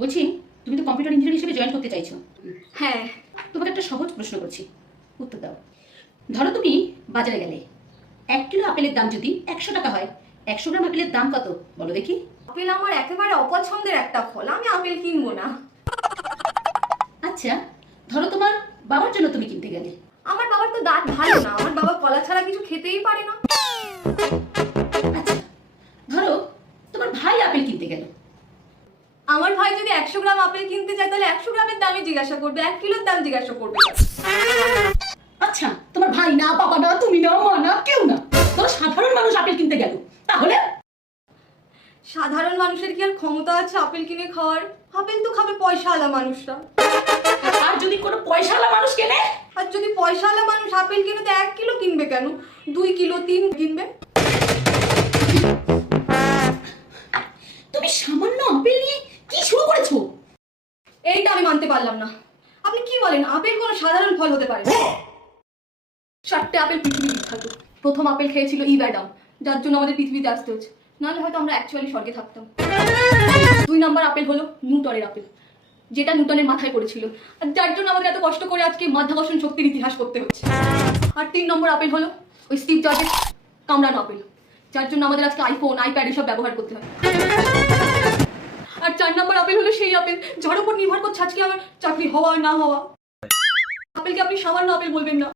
বলছি, তুমি তো কম্পিউটার ইঞ্জিনিয়ার হিসেবে জয়েন করতে চাইছো। হ্যাঁ। তোমাকে একটা সহজ প্রশ্ন করছি, উত্তর দাও। ধরো তুমি বাজারে গেলে, 1 কিলো আপেলের দাম যদি 100 টাকা হয়, 100 গ্রাম আপেলের দাম কত বলো দেখি? আপেল আমার একেবারে অপছন্দের একটা ফল, আমি আপেল কিনবো না। আচ্ছা, ধরো তোমার বাবার জন্য তুমি কিনতে গেলে। আমার বাবার তো দাঁত ভালো না, আমার বাবা কলা ছাড়া কিছু খেতেই পারে না। আচ্ছা, ধরো তোমার ভাই আপেল কিনতে গেল। আমার ভাই যদি 100 গ্রাম আপেল কিনতে যায় তাহলে 100 গ্রামের দামই জিজ্ঞাসা করবে, 1 কিলোর দাম জিজ্ঞাসা করবে। আচ্ছা, তোমার ভাই না, বাবা না, তুমি না, মা না, কেউ না, ধরো সাধারণ মানুষ আপেল কিনতে গেল, তাহলে? সাধারণ মানুষের কি আর ক্ষমতা আছে আপেল কিনে খাওয়ার? আপেল তো খাবে পয়সাওয়ালা মানুষরা। আর যদি কোনো পয়সাওয়ালা মানুষ কেনে? আর যদি পয়সাওয়ালা মানুষ আপেল কিনে তো 1 কিলো কিনবে কেন, 2 কিলো 3 কিনবে। তুমি সামান্য আপেল নিয়ে কি শুরু করেছো? এইটা আমি মানতে পারলাম না। আপনি কি বলেন, আপেল কোনো সাধারণ ফল হতে পারে? 4টে আপেল পৃথিবী বিখ্যাত। প্রথম আপেল খেয়েছিল ইভ অ্যাডাম, যার জন্য আমাদের পৃথিবীতে আসতে হচ্ছে, নাহলে হয়তো আমরা অ্যাকচুয়ালি স্বর্গে থাকতাম। 2 নম্বর আপেল হলো নিউটনের আপেল, যেটা নিউটনের মাথায় পড়েছিল, আর যার জন্য আমাদের এত কষ্ট করে আজকে মাধ্যাকর্ষণ শক্তির ইতিহাস করতে হচ্ছে। আর 3 নম্বর আপেল হলো ওই স্টিভ জবসের কামড়ানো আপেল, যার জন্য আমাদের আজকে আইফোন, আইপ্যাড এসব ব্যবহার করতে হয়। আর 4 নম্বর আপেল হলো সেই আপেল যার উপর নির্ভর করছে আজকে আমার চাকরি হওয়া না হওয়া। আপেলকে আপনি সামান্য আপেল বলবেন না।